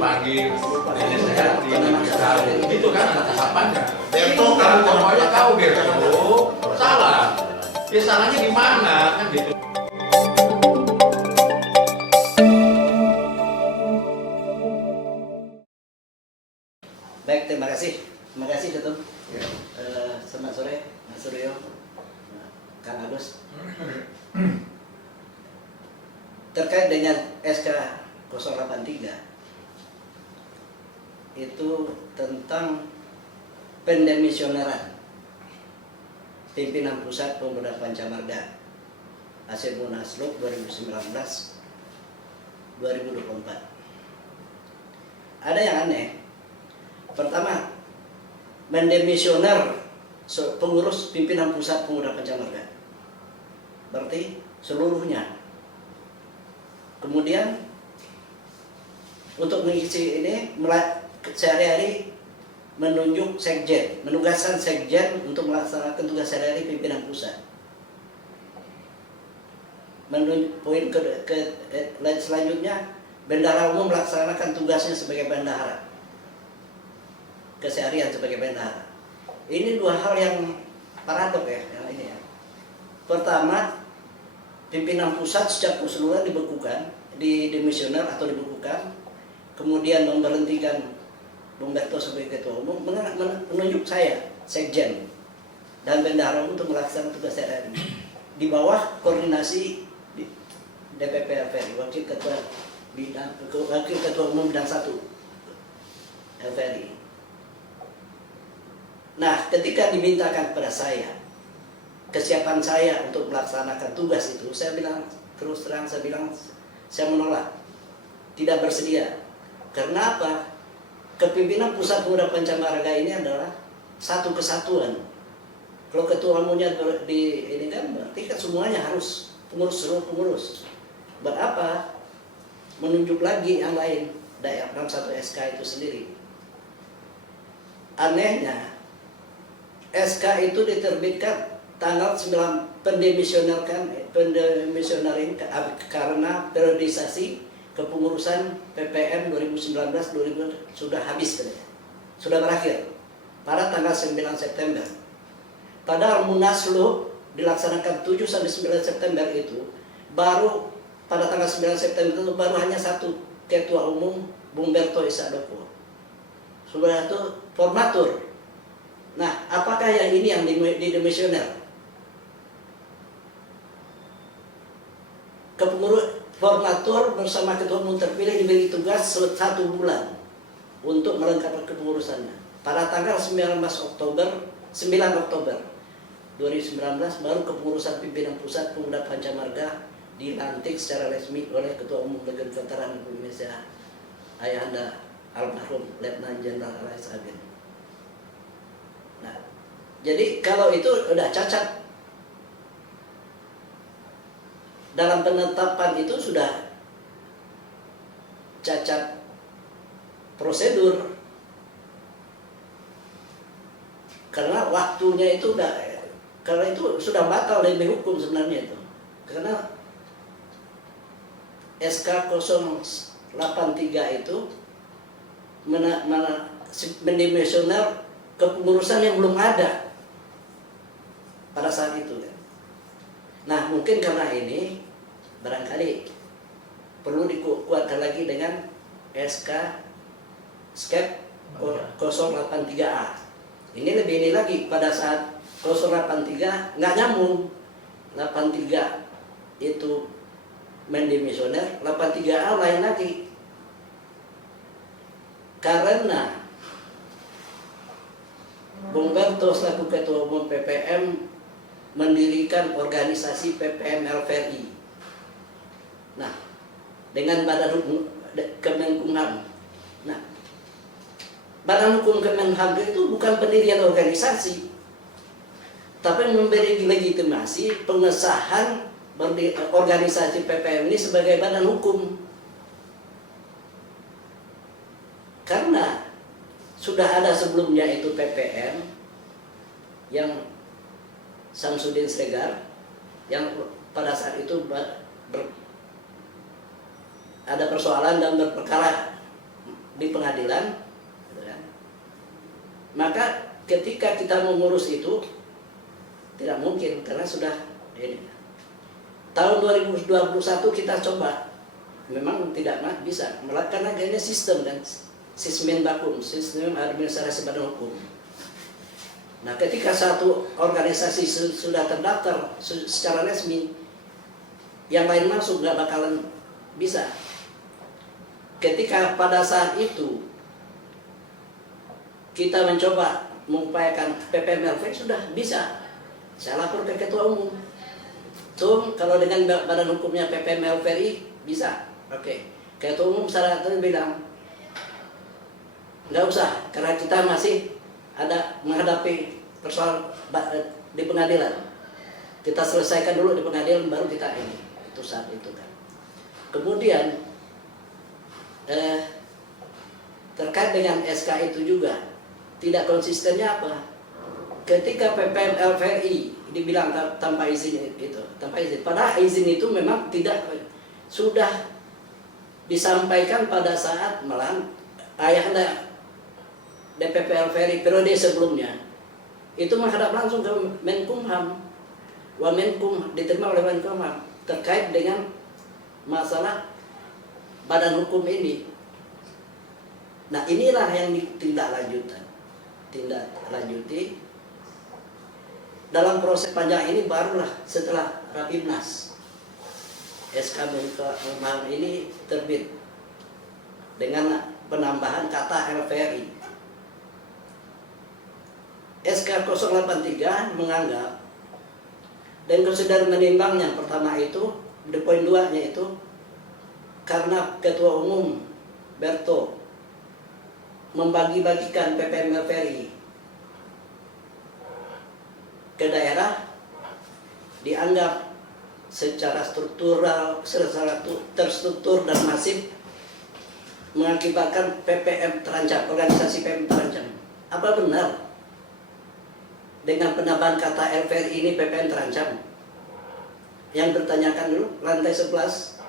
pagi ini sehat di gitu kan ada tahapannya. Besok kamu pokoknya kau besok salah. Ya salahnya di mana kan gitu. Baik, terima kasih Ketum. Ya. Selamat sore, Mas Suryo, Kang Agus. Terkait dengan SK 083 itu tentang pendemisioneran pimpinan Pusat Pemuda Pancamarga hasil Munaslup 2019-2024. Ada yang aneh. Pertama, mendemisioner pengurus pimpinan Pusat Pemuda Pancamarga, berarti seluruhnya. Kemudian untuk mengisi ini sehari-hari menunjuk sekjen, menugaskan sekjen untuk melaksanakan tugas sehari-hari pimpinan pusat. Poin selanjutnya, bendahara umum melaksanakan tugasnya sebagai bendahara, keseharian sebagai bendahara. Ini dua hal yang paradok ya, yang ini ya. Pertama, pimpinan pusat secara keseluruhan dibekukan, didemisioner atau dibekukan, kemudian memberhentikan Bung Berto sebagai ketua umum, menunjuk saya, sekjen dan bendahara untuk melaksanakan tugas sehari-hari di bawah koordinasi DPP LVRI, wakil ketua umum bidang 1 LVRI. Nah, ketika dimintakan kepada saya kesiapan saya untuk melaksanakan tugas itu, saya bilang terus terang, saya menolak, tidak bersedia. Karena apa? Kepimpinan Pusat Pemuda Pancamarga ini adalah satu kesatuan. Kalau ketua umumnya ini kan berarti kan semuanya harus seluruh pengurus. Berapa? Menunjuk lagi yang lain daerah dalam satu SK itu sendiri. Anehnya, SK itu diterbitkan tanggal 9 pendemisionerin karena periodisasi kepengurusan PPM 2019-2020 sudah habis, sudah berakhir pada tanggal 9 September. Padahal Munaslup dilaksanakan 7-9 September itu, baru pada tanggal 9 September itu baru hanya satu ketua umum, Bung Berto Isadoko. Sudah itu formatur. Nah, apakah yang ini yang didemisioner? Kepengurus formatur bersama ketua umum terpilih diberi tugas 1 bulan untuk melengkapi kepengurusannya. Pada tanggal 9 Oktober 2019 baru kepengurusan pimpinan Pusat Pemuda Pancamarga dilantik secara resmi oleh Ketua Umum Legenda Veteran Republik Indonesia Ayahanda almarhum Letnan Jenderal R.S. Ageng. Nah, jadi kalau itu udah cacat. Dalam penetapan itu sudah cacat prosedur, karena waktunya itu sudah batal demi hukum sebenarnya itu. Karena SK 083 itu mendemisioner kepengurusan yang belum ada pada saat itu. Nah, mungkin karena ini barangkali perlu dikuatkan lagi dengan SK 083A. Ini lebih lagi, pada saat 083 nggak nyambung. 83 itu mendemisioner, 83A lain lagi. Karena Bung Berto selaku Ketua Umum PPM mendirikan organisasi PPM LVRI. Nah, dengan Badan Hukum Kemenkumham. Nah, Badan Hukum Kemenkumham itu bukan pendirian organisasi, tapi memberi legitimasi pengesahan organisasi PPM ini sebagai badan hukum. Karena sudah ada sebelumnya itu PPM yang Samsudin Sregar yang pada saat itu ada persoalan dan berperkara di pengadilan, gitu kan. Maka ketika kita mengurus itu tidak mungkin karena sudah ini. Tahun 2021 kita coba, memang tidak bisa, karena ini sistem dan sistem bakum, sistem administrasi badan hukum. Nah, ketika satu organisasi sudah terdaftar secara resmi, yang lain masuk nggak bakalan bisa. Ketika pada saat itu kita mencoba mengupayakan PPMLV sudah bisa, saya lapor ke ketua umum. Tuh, kalau dengan badan hukumnya PPMLVRI bisa, oke. Ketua umum saat itu bilang nggak usah, karena kita masih ada menghadapi persoalan di pengadilan. Kita selesaikan dulu di pengadilan, baru kita ini. Itu saat itu kan. Kemudian terkait dengan SK itu juga tidak konsistennya apa? Ketika PPMLVRI dibilang tanpa izin itu, tanpa izin. Padahal izin itu memang tidak sudah disampaikan pada saat malahan ayahanda DPP LVRI periode sebelumnya itu menghadap langsung ke Menkumham, Wamenkum diterima oleh Menkumham terkait dengan masalah badan hukum ini. Nah, inilah yang ditindaklanjuti dalam proses panjang ini. Barulah setelah Rapimnas SK Menkumham ini terbit dengan penambahan kata LVRI. SK 083 menganggap dan konsider menimbang yang pertama itu, di poin 2-nya itu, karena Ketua Umum Berto membagi-bagikan PPMLVRI ke daerah, dianggap secara struktural, secara terstruktur dan masif mengakibatkan PPM terancam, organisasi PPM terancam. Apa benar dengan penambahan kata LVRI ini PPM terancam? Yang bertanyakan dulu lantai 11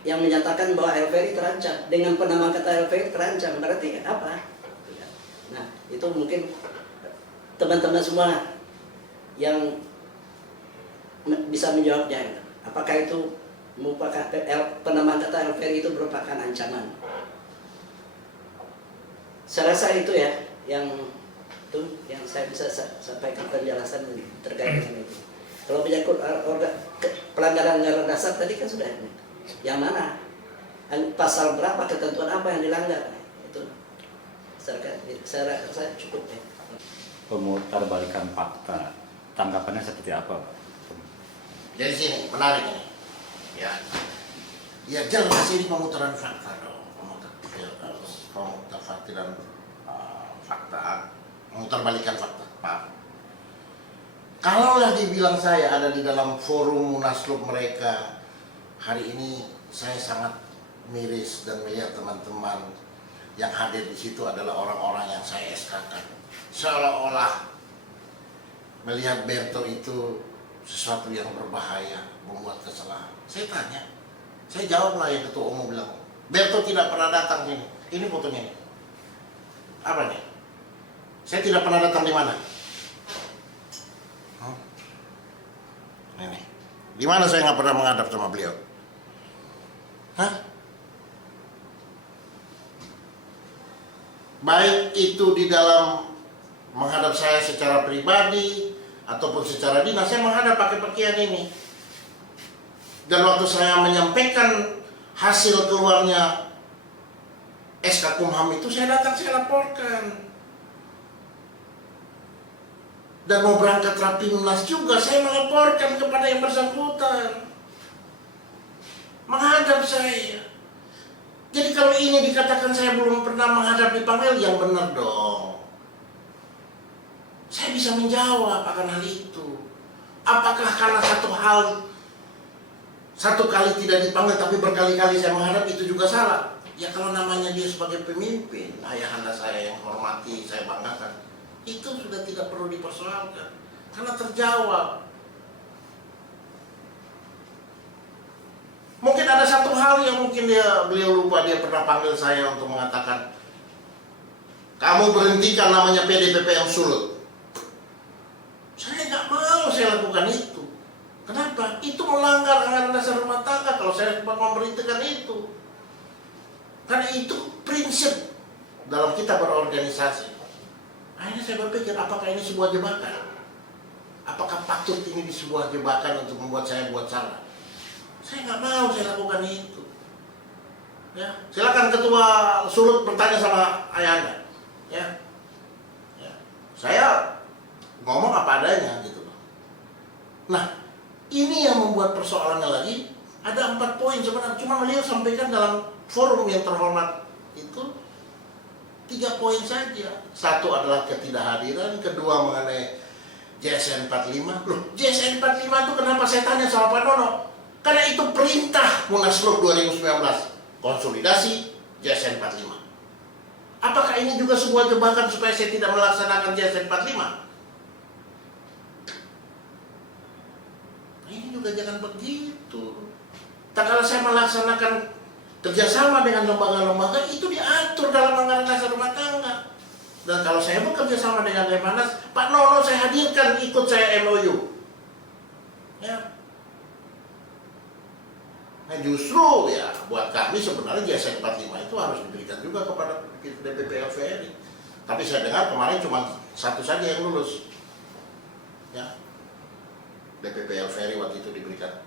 yang menyatakan bahwa LVRI terancam. Dengan penambahan kata LVRI terancam berarti apa? Nah, itu mungkin teman-teman semua yang bisa menjawabnya. Apakah itu merupakan penambahan kata LVRI itu merupakan ancaman? Saya rasa itu ya yang saya bisa sampaikan penjelasan terkait dengan itu. Kalau menyangkut pelanggaran anggaran dasar tadi kan sudah ini. Yang mana? Pasal berapa, ketentuan apa yang dilanggar? Itu saya rasa cukup ya. Pemutarbalikan fakta, tanggapannya seperti apa? Jadi sini menarik ini, ya. Ya jelas ini pemutaran fakta dong, pemutarbalikan fakta, memutarbalikan fakta. Maaf. Kalaulah dibilang saya ada di dalam forum munaslup mereka hari ini, saya sangat miris dan melihat teman-teman yang hadir di situ adalah orang-orang yang saya SK-kan. Seolah-olah melihat Berto itu sesuatu yang berbahaya, membuat kesalahan. Saya tanya, saya jawablah yang ketua umum bilang, Berto tidak pernah datang sini. Ini fotonya ini. Apa nih? Saya tidak pernah datang di mana? Ini. Di mana saya nggak pernah menghadap sama beliau? Hah? Baik itu di dalam menghadap saya secara pribadi ataupun secara dinas, saya menghadap pakai pakaian ini. Dan waktu saya menyampaikan hasil keluarnya SK Kumham itu, saya datang, saya laporkan. Dan mau berangkat Rapimnas juga, saya melaporkan kepada yang bersangkutan. Menghadap saya. Jadi kalau ini dikatakan saya belum pernah menghadap dipanggil, yang benar dong. Saya bisa menjawab akan hal itu. Apakah karena satu kali tidak dipanggil tapi berkali-kali saya menghadap itu juga salah? Ya kalau namanya dia sebagai pemimpin, ayahanda saya yang hormati, saya banggakan, itu sudah tidak perlu dipersoalkan karena terjawab. Mungkin ada satu hal yang mungkin beliau lupa, dia pernah panggil saya untuk mengatakan, kamu berhentikan namanya PDPPM Sulut. Saya nggak mau saya lakukan itu. Kenapa? Itu melanggar anggaran dasar rumah tangga kalau saya memberhentikan itu. Karena itu prinsip dalam kita berorganisasi. Akhirnya saya berpikir, apakah ini sebuah jebakan? Apakah patut ini di sebuah jebakan untuk membuat saya buat salah? Saya nggak mau saya lakukan itu. Ya, silakan Ketua Sulut bertanya sama Ayanda. Ya, saya ngomong apa adanya gitu. Nah, ini yang membuat persoalannya lagi. Ada 4 poin sebenarnya. Cuma beliau sampaikan dalam forum yang terhormat itu 3 poin saja. Satu adalah ketidakhadiran, kedua mengenai JSN 45. Loh, JSN 45 itu kenapa saya tanya sama Pak Nono? Karena itu perintah Munaslup 2019, konsolidasi JSN 45. Apakah ini juga sebuah jebakan supaya saya tidak melaksanakan JSN 45? Nah, ini juga jangan begitu. Tak kalau saya melaksanakan kerjasama dengan lembaga-lembaga, itu diatur dalam anggaran dasar rumah tangga. Dan kalau saya bekerja sama dengan Lemhanas, Pak Nono saya hadirkan ikut saya MOU. Ya. Nah justru ya buat kami sebenarnya JSN 45 itu harus diberikan juga kepada DPP LVRI. Tapi saya dengar kemarin cuma satu saja yang lulus. Ya. DPP LVRI waktu itu diberikan.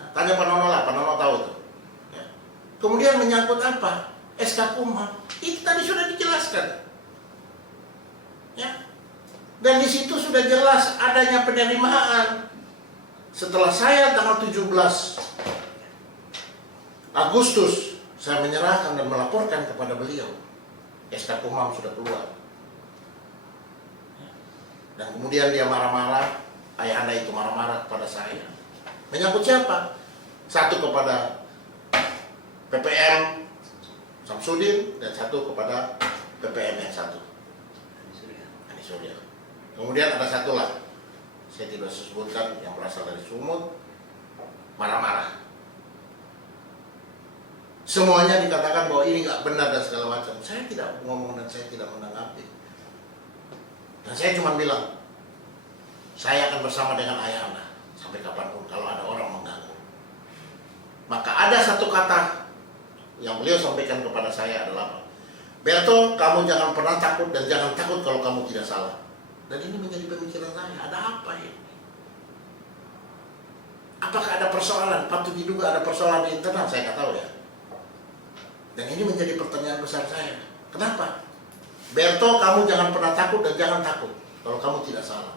Nah, tanya Pak Nono lah, Pak Nono tahu itu. Ya. Kemudian menyangkut apa? SK Kumham. Itu tadi sudah dijelaskan. Ya. Dan di situ sudah jelas adanya penerimaan. Setelah saya tanggal 17 Agustus saya menyerahkan dan melaporkan kepada beliau, SK Kumham sudah keluar. Dan kemudian dia marah-marah, Ayahanda itu marah-marah kepada saya. Menyangkut siapa? Satu kepada PPM Samsudin dan satu kepada PPM yang satu, Ani Surya. Kemudian ada satu lah, saya tidak sebutkan, yang berasal dari Sumut, marah-marah. Semuanya dikatakan bahwa ini nggak benar dan segala macam. Saya tidak ngomong dan saya tidak menanggapi. Dan saya cuma bilang, saya akan bersama dengan Ayahanda sampai kapanpun kalau ada orang mengganggu. Maka ada satu kata yang beliau sampaikan kepada saya adalah apa? Berto, kamu jangan pernah takut dan jangan takut kalau kamu tidak salah. Dan ini menjadi pemikiran saya. Ada apa ini? Apakah ada persoalan? Patut diduga ada persoalan di internal. Saya nggak tahu ya. Dan ini menjadi pertanyaan besar saya. Kenapa? Berto, kamu jangan pernah takut dan jangan takut kalau kamu tidak salah.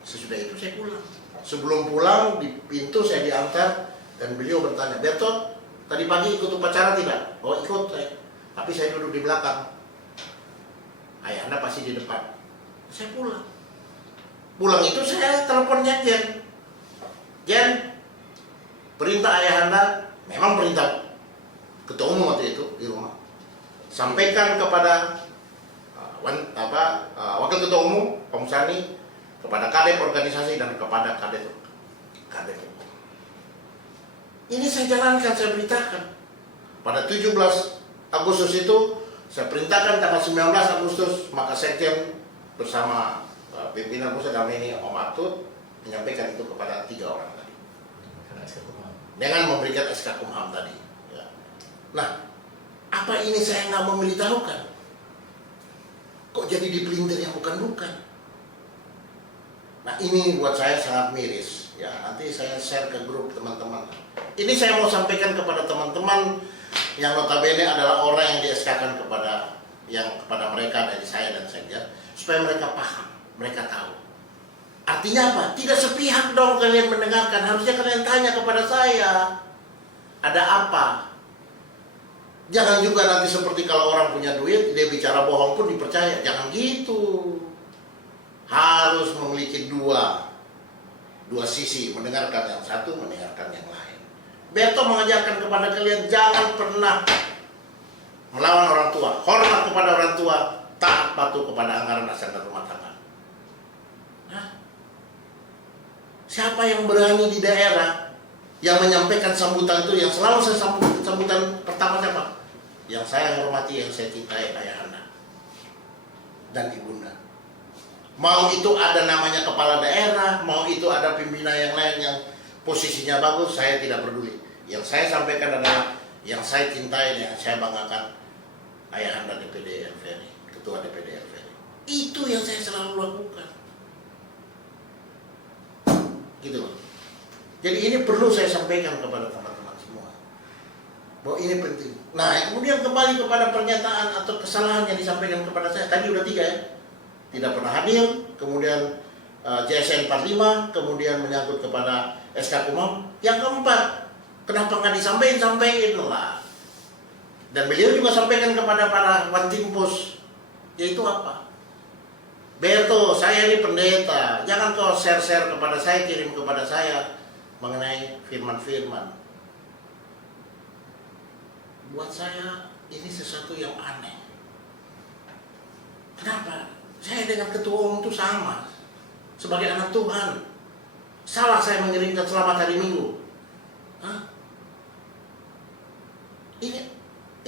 Sesudah itu saya pulang. Sebelum pulang di pintu saya diantar dan beliau bertanya, Berto, tadi pagi ikut upacara tidak? Oh ikut saya. Tapi saya duduk di belakang. Ayahanda pasti di depan. Saya pulang. Pulang itu saya teleponnya Jen. Jen, perintah Ayahanda, memang perintah Ketua Umum waktu itu di rumah, sampaikan kepada Wakil Ketua Umum Pak Musani, kepada kadep organisasi dan kepada kadep. Ini saya jalankan, saya beritakan. Pada 17 Agustus itu saya perintahkan tanggal 19 Agustus maka Sekjen bersama pimpinan pusat kami ini Om Atut menyampaikan itu kepada 3 orang tadi. Dengan memberikan SK Kumham tadi. Nah, apa ini saya nggak memberitahukan? Kok jadi dipelintir yang bukan-bukan? Nah, ini buat saya sangat miris. Ya, nanti saya share ke grup teman-teman. Ini saya mau sampaikan kepada teman-teman yang notabene adalah orang yang di-SK-kan kepada mereka dari saya dan Sekjen, supaya mereka paham, mereka tahu. Artinya apa? Tidak sepihak dong kalian mendengarkan. Harusnya kalian tanya kepada saya. Ada apa? Jangan juga nanti seperti kalau orang punya duit, dia bicara bohong pun dipercaya. Jangan gitu. Harus memiliki dua sisi. Mendengarkan yang satu, mendengarkan yang lain. Berto mengajarkan kepada kalian, jangan pernah melawan orang tua. Hormat kepada orang tua, taat patuh kepada anggaran dasar dan rumah tangga. Nah, siapa yang berani di daerah Yang menyampaikan sambutan itu, yang selalu saya sambutan pertama siapa? Yang saya hormati, yang saya cintai, ayahanda dan ibunda. Mau itu ada namanya kepala daerah, mau itu ada pimpinan yang lain yang posisinya bagus, saya tidak peduli. Yang saya sampaikan adalah yang saya cintai, yang saya banggakan, ayahanda DPD RVRI, ketua DPD RVRI. Itu yang saya selalu lakukan. Gitu loh. Jadi ini perlu saya sampaikan kepada teman-teman semua, bahwa ini penting. Nah, kemudian kembali kepada pernyataan atau kesalahan yang disampaikan kepada saya. Tadi udah 3 ya. Tidak pernah hadir, kemudian JSN 45, kemudian menyangkut kepada SK Kumham. Yang keempat, kenapa nggak sampaikan lah. Dan beliau juga sampaikan kepada para Wantimpus, yaitu apa? Berto, saya ini pendeta, jangan kau share-share kepada saya, kirim kepada saya mengenai firman-firman. Buat saya ini sesuatu yang aneh. Kenapa? Saya dengan ketua umum itu sama, sebagai anak Tuhan. Salah saya mengirimkan selamat hari Minggu. Hah?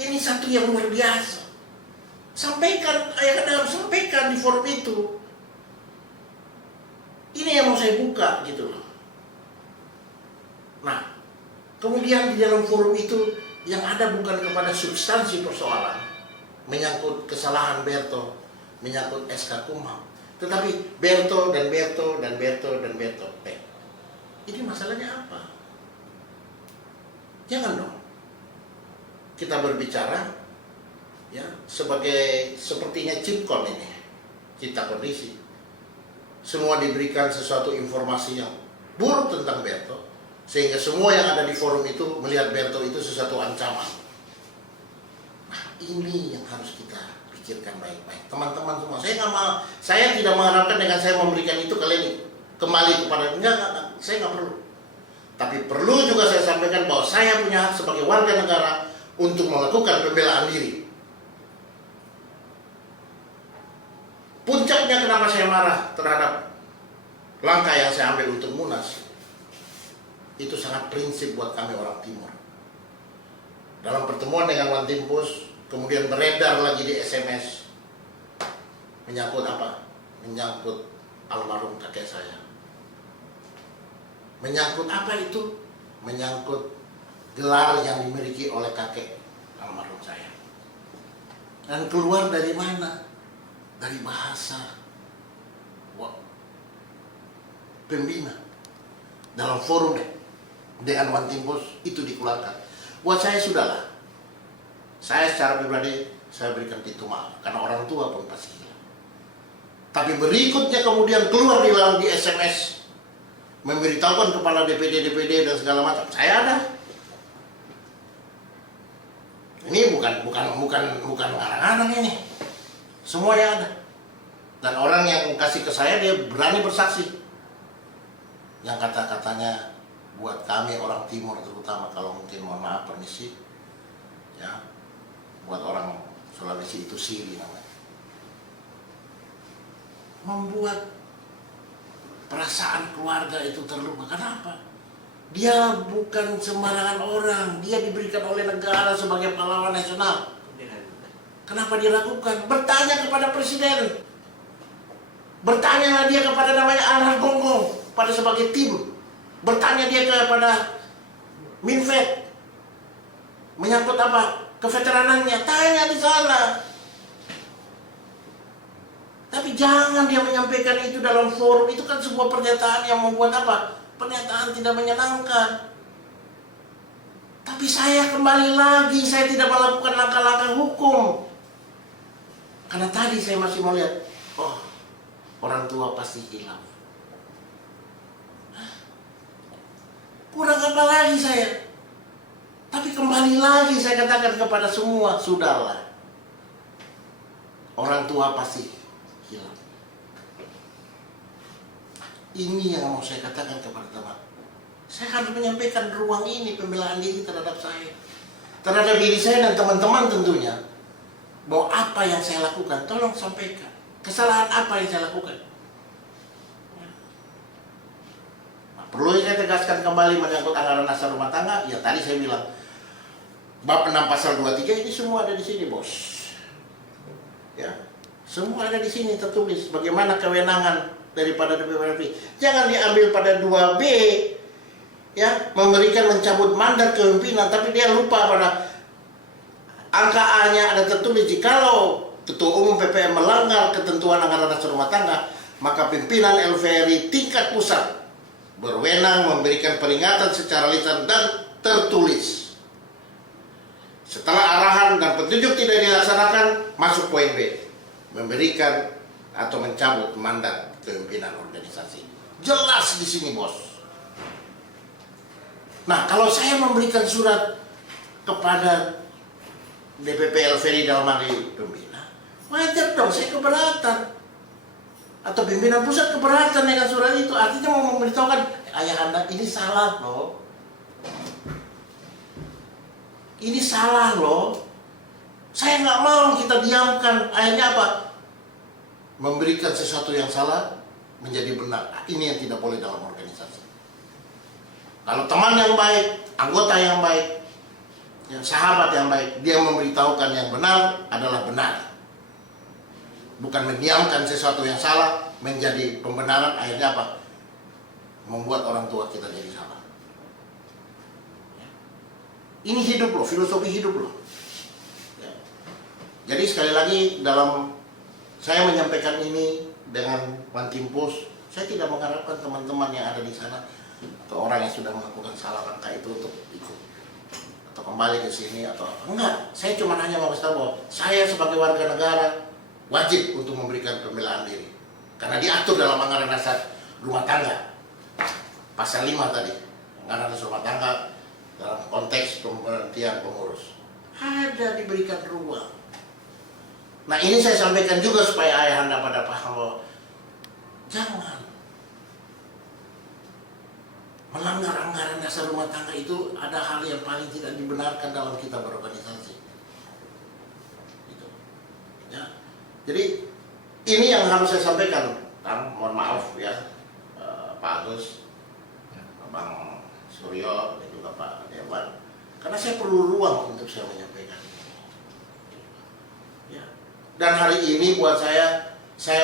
Ini satu yang luar biasa. Sampaikan, ayah harus sampaikan di forum itu. Ini yang mau saya buka gitu loh. Nah, kemudian di dalam forum itu yang ada bukan kepada substansi persoalan, menyangkut kesalahan Berto, menyangkut SK Kumham, tetapi Berto dan Berto dan Berto dan Berto. Ini masalahnya apa? Jangan dong kita berbicara ya sepertinya Cipcon ini, cipta kondisi. Semua diberikan sesuatu informasi yang buruk tentang Berto, sehingga semua yang ada di forum itu melihat Berto itu sesuatu ancaman. Nah, ini yang harus kita pikirkan baik-baik, teman-teman semua. Saya tidak mengharapkan dengan saya memberikan itu kalian kembali kepada enggak, saya nggak perlu. Tapi perlu juga saya sampaikan bahwa saya punya hak sebagai warga negara untuk melakukan pembelaan diri. Puncaknya kenapa saya marah terhadap langkah yang saya ambil untuk Munas, itu sangat prinsip buat kami orang Timur. Dalam pertemuan dengan Wantimpus, kemudian beredar lagi di SMS, menyangkut apa? Menyangkut almarhum kakek saya. Menyangkut apa itu? Menyangkut gelar yang dimiliki oleh kakek almarhum saya. Dan keluar dari mana? Dari bahasa pembina. Dalam forum dengan Wantimpus itu dikeluarkan. Buat saya sudahlah. Saya secara pribadi saya berikan pintu maaf karena orang tua pun pasti hilang. Tapi berikutnya kemudian keluar di SMS memberitahukan kepala DPD dan segala macam. Saya ada. Ini bukan ngarang-ngarang ini. Semuanya ada. Dan orang yang kasih ke saya dia berani bersaksi. Yang kata-katanya buat kami orang Timur terutama, kalau mungkin mohon maaf permisi ya, buat orang Sulawesi itu siri namanya, membuat perasaan keluarga itu terluka. Kenapa? Dia bukan sembarangan orang, dia diberikan oleh negara sebagai pahlawan nasional. Kenapa dia lakukan? Bertanya kepada presiden, bertanyalah dia kepada namanya Alhar Gonggong pada sebagai tim, bertanya dia kepada Minfed menyangkut apa? Keveteranannya, tanya di sana. Tapi jangan dia menyampaikan itu dalam forum. Itu kan sebuah pernyataan yang membuat apa? Pernyataan tidak menyenangkan. Tapi saya kembali lagi, saya tidak melakukan langkah-langkah hukum. Karena tadi saya masih melihat, oh, orang tua pasti hilang. Kurang apa lagi saya? Tapi kembali lagi saya katakan kepada semua, sudahlah. Orang tua pasti hilang. Ini yang mau saya katakan kepada teman. Saya harus menyampaikan ruang ini, pembelaan diri terhadap saya, terhadap diri saya dan teman-teman tentunya, bahwa apa yang saya lakukan, tolong sampaikan. Kesalahan apa yang saya lakukan. perlu saya tegaskan kembali menyangkut anggaran dasar rumah tangga. Ya tadi saya bilang bab 6 pasal 23 ini semua ada di sini, Bos. Ya, semua ada di sini tertulis bagaimana kewenangan daripada DPR RI. Jangan diambil pada 2B, ya, memberikan mencabut mandat kepemimpinan, tapi dia lupa pada angka A-nya ada tertulis jikalau Ketua Umum PPM melanggar ketentuan anggaran dasar rumah tangga, maka pimpinan LVRI tingkat pusat berwenang memberikan peringatan secara lisan dan tertulis. Setelah arahan dan petunjuk tidak dilaksanakan, masuk poin B, memberikan atau mencabut mandat kepemimpinan organisasi. Jelas di sini, Bos. Nah, kalau saya memberikan surat kepada DPP LVRI dalam hal ini pembina, wajar dong saya keberatan. Atau pimpinan pusat keberatan dengan surat itu, artinya mau memberitahukan ayah anda ini salah loh, ini salah loh, saya nggak mau kita diamkan. Akhirnya apa? Memberikan sesuatu yang salah menjadi benar. Ini yang tidak boleh dalam organisasi. Kalau teman yang baik, anggota yang baik, yang sahabat yang baik, dia memberitahukan yang benar adalah benar, bukan mendiamkan sesuatu yang salah menjadi pembenaran. Akhirnya apa? Membuat orang tua kita jadi salah. Ini hidup loh, filosofi hidup loh. Ya. Jadi sekali lagi, dalam saya menyampaikan ini dengan One Team Push, saya tidak mengharapkan teman-teman yang ada di sana atau orang yang sudah melakukan salah langkah itu untuk ikut atau kembali ke sini atau apa. Enggak, saya cuma hanya mau kasih tahu bahwa saya sebagai warga negara wajib untuk memberikan pembelaan diri, karena diatur dalam anggaran dasar rumah tangga pasal 5 tadi, anggaran dasar rumah tangga dalam konteks pemberhentian pengurus ada diberikan ruang. Nah, ini saya sampaikan juga supaya ayahanda pada paham bahwa jangan melanggar anggaran dasar rumah tangga. Itu ada hal yang paling tidak dibenarkan dalam kita berorganisasi. Gitu. Ya. Jadi ini yang harus saya sampaikan, Kang. Mohon maaf ya, Pak Agus, Bang Suryo, dan juga Pak Dewan, karena saya perlu ruang untuk saya menyampaikan. Ya. Dan hari ini buat saya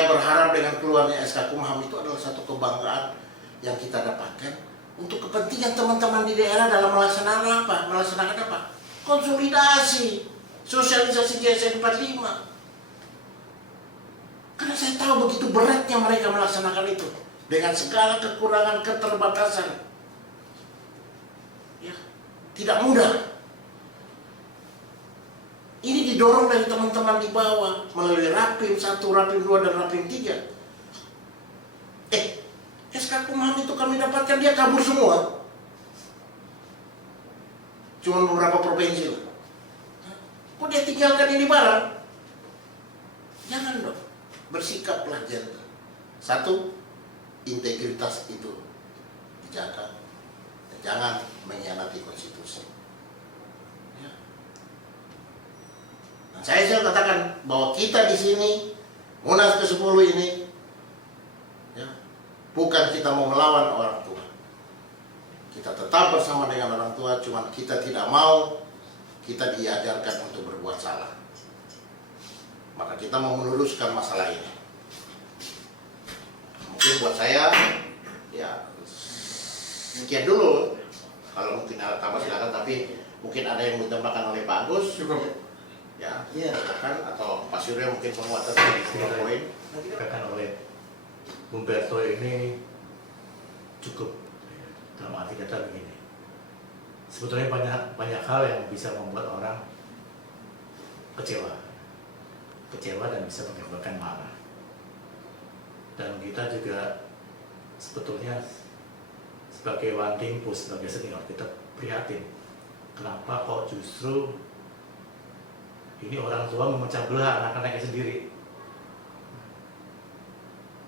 berharap dengan keluarnya SK Kumham itu adalah satu kebanggaan yang kita dapatkan untuk kepentingan teman-teman di daerah dalam melaksanakan apa? Melaksanakan apa? Konsolidasi, sosialisasi JSN 45. Karena saya tahu begitu beratnya mereka melaksanakan itu dengan segala kekurangan, keterbatasan. Ya, tidak mudah. Ini didorong dari teman-teman di bawah melalui Rapim 1, Rapim 2, dan Rapim 3. SK Kumham itu kami dapatkan, dia kabur semua. Cuma beberapa provinsi lah. Kok dia tinggalkan ini barang? Jangan dong. Bersikaplah gentle. Satu, integritas itu dijaga. Dan jangan mengkhianati konstitusi. Ya. Nah, saya katakan bahwa kita di sini, Munas ke-10 ini, ya, bukan kita mau melawan orang tua. Kita tetap bersama dengan orang tua, cuma kita tidak mau kita diajarkan untuk berbuat salah. Maka kita mau meluruskan masalah ini. Mungkin buat saya, ya sekian dulu. Kalau mungkin ada tambah silakan, tapi mungkin ada yang ditambahkan oleh Pak Agus. Cukup. Ya, silakan, atau Pak Suryo mungkin penguatan dari sebuah poin. Dikatakan oleh Bung Berto ini cukup, dalam arti kata begini. Sebetulnya banyak hal yang bisa membuat orang kecewa dan bisa menyebabkan marah. Dan kita juga sebetulnya sebagai One Team Push, sebagai senior, kita prihatin kenapa kok justru ini orang tua memecah belah anak-anaknya sendiri.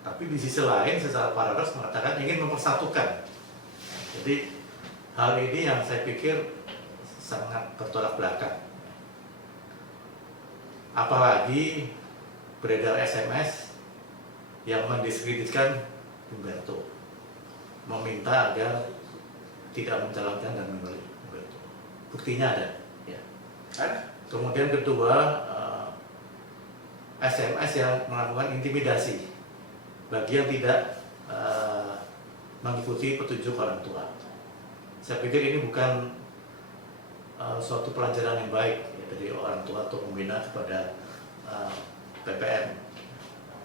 Tapi di sisi lain secara paradoks mengatakan ingin mempersatukan. Jadi hal ini yang saya pikir sangat bertolak belakang. Apalagi beredar SMS yang mendiskreditkan Humberto, meminta agar tidak mencalonkan dan memilih Humberto. Buktinya ada. Ya. Kemudian kedua, SMS yang melakukan intimidasi bagi yang tidak mengikuti petunjuk orang tua. Saya pikir ini bukan suatu pelajaran yang baik ya, dari orang tua untuk membina kepada PPM,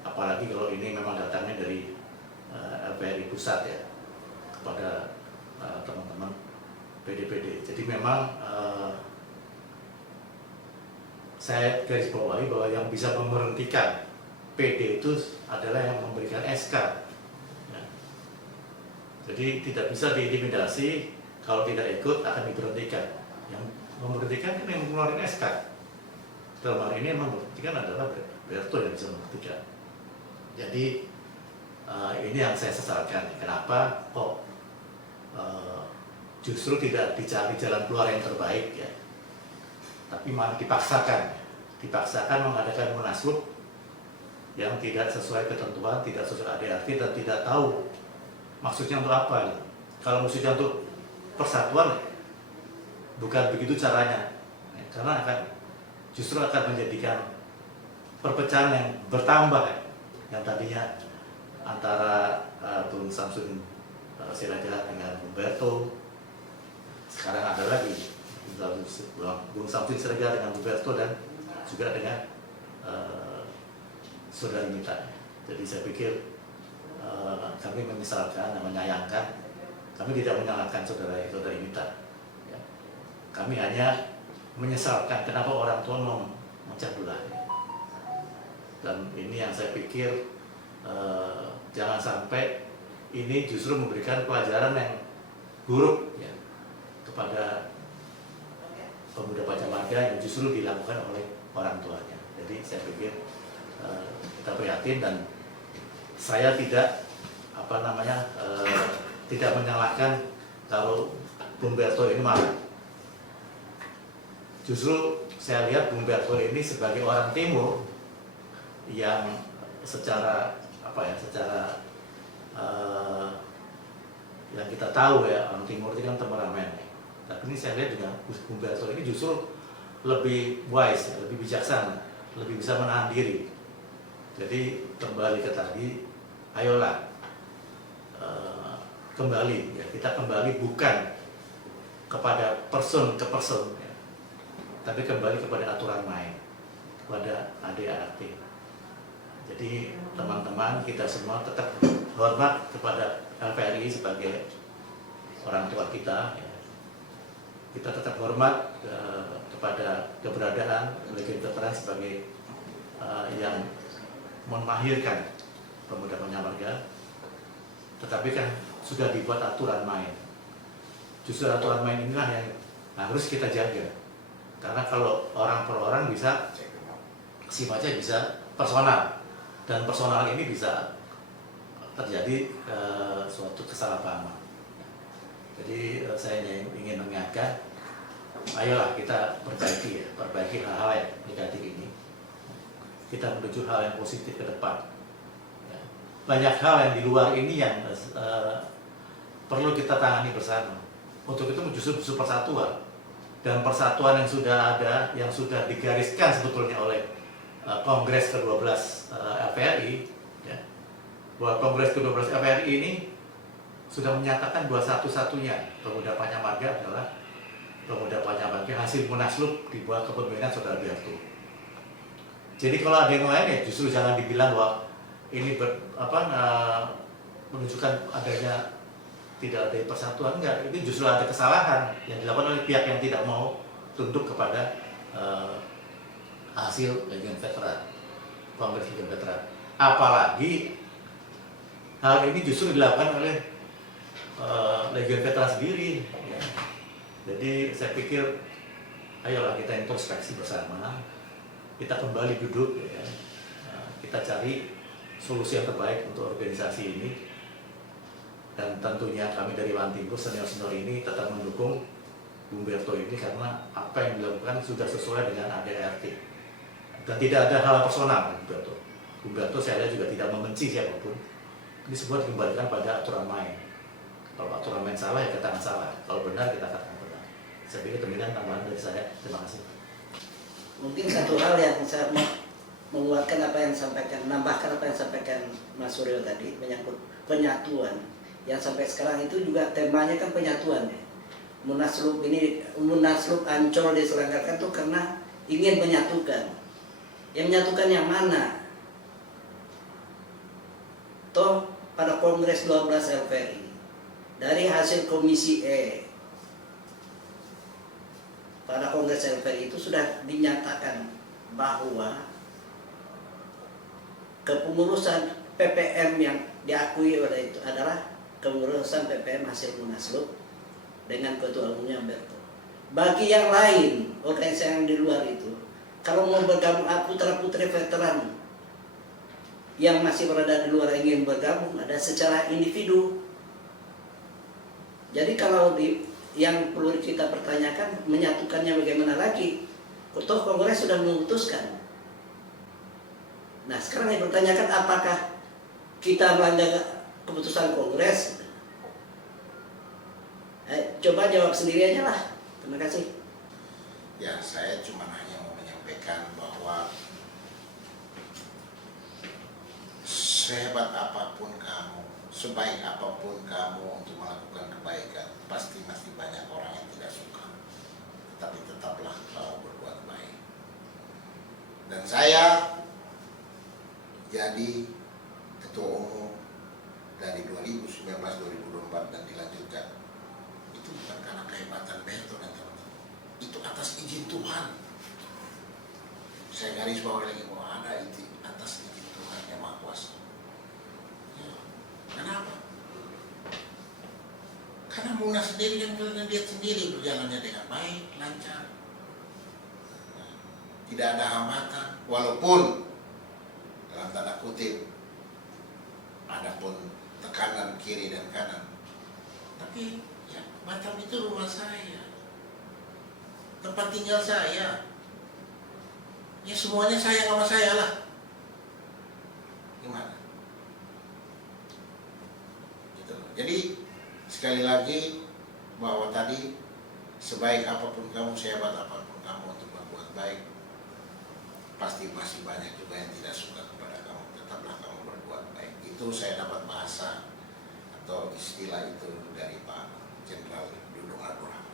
apalagi kalau ini memang datangnya dari LPRI pusat ya, kepada teman-teman PD-PD. Jadi memang saya garis bawahi bahwa yang bisa memberhentikan PD itu adalah yang memberikan SK ya. Jadi tidak bisa diintimidasi, kalau tidak ikut akan diberhentikan. Yang memberhentikan kan yang mengeluarkan SK. Dalam hal ini yang memberhentikan adalah Humberto yang bisa memberhentikan. Jadi ini yang saya sesalkan. Kenapa kok justru tidak dicari jalan keluar yang terbaik ya, tapi malah dipaksakan mengadakan munaslup yang tidak sesuai ketentuan, tidak sesuai ADART dan tidak tahu maksudnya untuk apa. Gitu. Kalau maksudnya untuk persatuan, bukan begitu caranya, ya, karena justru akan menjadikan perpecahan yang bertambah ya. Yang tadinya antara Bung Samsudin Siregar dengan Humberto, sekarang ada lagi Bung Samsudin Siregar dengan Humberto dan juga dengan Saudari Mita. Jadi saya pikir kami menyesalkan dan menyayangkan, kami tidak menyalahkan Saudari Mita ya. Kami hanya menyesalkan kenapa orang tua mau memecah belah. Dan ini yang saya pikir jangan sampai ini justru memberikan pelajaran yang buruk ya, kepada pemuda Pacamarga yang justru dilakukan oleh orang tuanya. Jadi saya pikir kita prihatin dan saya tidak tidak menyalahkan kalau Humberto ini marah. Justru saya lihat Humberto ini sebagai orang timur yang secara yang kita tahu ya, orang timur itu kan temperamen. Tapi ini saya lihat dengan Humberto ini justru lebih wise, lebih bijaksana, lebih bisa menahan diri. Jadi kembali ke tadi, ayolah kembali ya, kita kembali bukan kepada person ke person ya, tapi kembali kepada aturan main, kepada ADART. Jadi teman-teman kita semua tetap hormat kepada LPRI sebagai orang tua kita ya. Kita tetap hormat kepada keberadaan Legion Veteran sebagai yang memahirkan pemuda Pacamarga, tetapi kan sudah dibuat aturan main. Justru aturan main inilah yang harus kita jaga, karena kalau orang per orang bisa sifatnya bisa personal, dan personal ini bisa terjadi suatu kesalahpahaman. Jadi saya ingin mengingatkan, ayolah kita perbaiki hal-hal yang negatif ini. Kita menuju hal yang positif ke depan. Ya. Banyak hal yang di luar ini yang perlu kita tangani bersama. Untuk itu justru persatuan. Dan persatuan yang sudah ada, yang sudah digariskan sebetulnya oleh Kongres ke-12 LPRI, ya, bahwa Kongres ke-12 LPRI ini sudah menyatakan bahwa satu-satunya pemuda Pacamarga adalah pemuda Pacamarga hasil munaslup di bawah kepemimpinan Saudara Humberto. Jadi kalau ada yang lain ya justru jangan dibilang bahwa ini menunjukkan adanya tidak ada persatuan, enggak. Ini justru ada kesalahan yang dilakukan oleh pihak yang tidak mau tunduk kepada hasil Legion Veteran, Kongres Legion Veteran. Apalagi hal ini justru dilakukan oleh Legion Veteran sendiri. Ya. Jadi saya pikir, ayolah kita introspeksi bersama, kita kembali duduk, ya. Kita cari solusi yang terbaik untuk organisasi ini. Dan tentunya kami dari Wantimbo senior-senior ini tetap mendukung Humberto ini karena apa yang dilakukan sudah sesuai dengan ADART. Dan tidak ada hal personal Humberto. Humberto saya lihat juga tidak membenci siapapun. Ini semua dikembalikan pada aturan main. Kalau aturan main salah ya katakan salah, kalau benar kita katakan benar. Saya pikir demikian tambahan dari saya. Terima kasih. Mungkin satu hal yang saya mau menguatkan apa yang disampaikan, menambahkan apa yang disampaikan Mas Suryo tadi menyangkut penyatuan. Yang sampai sekarang itu juga temanya kan penyatuan ya. Munaslup Ancol diselenggarakan itu karena ingin menyatukan. Yang menyatukan yang mana? Toh pada Kongres 12 LVRI dari hasil Komisi E pada Kongres LVRI itu sudah dinyatakan bahwa kepengurusan PPM yang diakui oleh itu adalah kepengurusan PPM hasil munaslup dengan ketua umumnya Humberto. Bagi yang lain, organisasi yang di luar itu, kalau mau bergabung putra-putri veteran yang masih berada di luar ingin bergabung, ada secara individu. Jadi kalau yang perlu kita pertanyakan, menyatukannya bagaimana lagi? Toh Kongres sudah memutuskan. Nah sekarang yang dipertanyakan, apakah kita melanggar keputusan Kongres? Coba jawab sendiri aja lah. Terima kasih. Ya, saya cuma hanya mau menyampaikan bahwa sehebat apapun kamu, sebaik apapun kamu untuk melakukan kebaikan, pasti masih banyak orang yang tidak suka. Tapi tetaplah kau berbuat baik. Dan saya jadi ketua umum dari 2019-2024 dan dilanjutkan. Itu bukan karena kehebatan Berto dan teman-teman. Itu atas izin Tuhan. Saya garis bawahi lagi bahwa ada itu atas izin Tuhan yang Maha Kuasa. Ya. Kenapa? Karena Munas sendiri dan kalian lihat sendiri berjalannya dengan baik, lancar. Nah, tidak ada hambatan, walaupun dalam tanda kutip ada pun tekanan kiri dan kanan. Tapi ya, Batam itu rumah saya, tempat tinggal saya. Ya semuanya sayang sama saya lah. Gimana? Gitu. Jadi sekali lagi bahwa tadi sebaik apapun kamu, sehebat apapun kamu untuk berbuat baik, pasti masih banyak juga yang tidak suka kepada kamu. Tetaplah kamu berbuat baik. Itu saya dapat bahasa atau istilah itu dari Pak Jenderal Dudung Abdurrahman.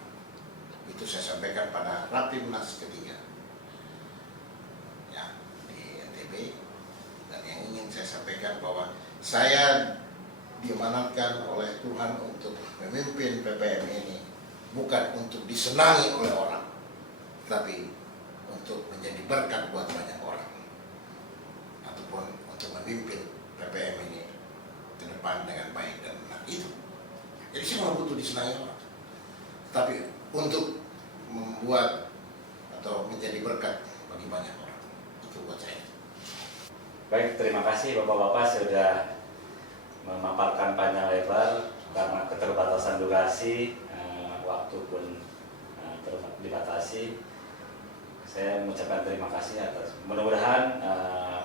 Itu saya sampaikan pada Rapimnas ketiga ya di NTB, dan yang ingin saya sampaikan bahwa saya diamanatkan oleh Tuhan untuk memimpin PPM ini bukan untuk disenangi oleh orang, tapi untuk menjadi berkat buat banyak orang, ataupun untuk memimpin PPM ini ke depan dengan baik dan benar. Itu. Jadi saya nggak butuh disenangi orang, tapi untuk membuat atau menjadi berkat bagi banyak orang. Itu buat saya. Baik, terima kasih Bapak-Bapak sudah memaparkan panjang lebar. Karena keterbatasan durasi, waktu pun dibatasi. Saya mengucapkan terima kasih atas. Mudah-mudahan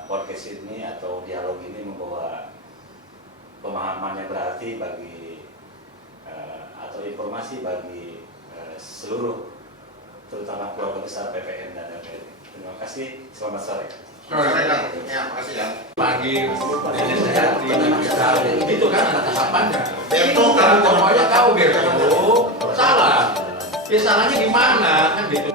podcast ini atau dialog ini membawa pemahaman yang berarti bagi atau informasi bagi seluruh, terutama keluarga besar PPM dan LVRI. Terima kasih. Selamat sore. Ya, makasih ya. Pagi, nenek sehat, itu kan ada tahapannya. Berto, Kamu ngomongnya kau Berto, salah. Ya salahnya di mana kan gitu.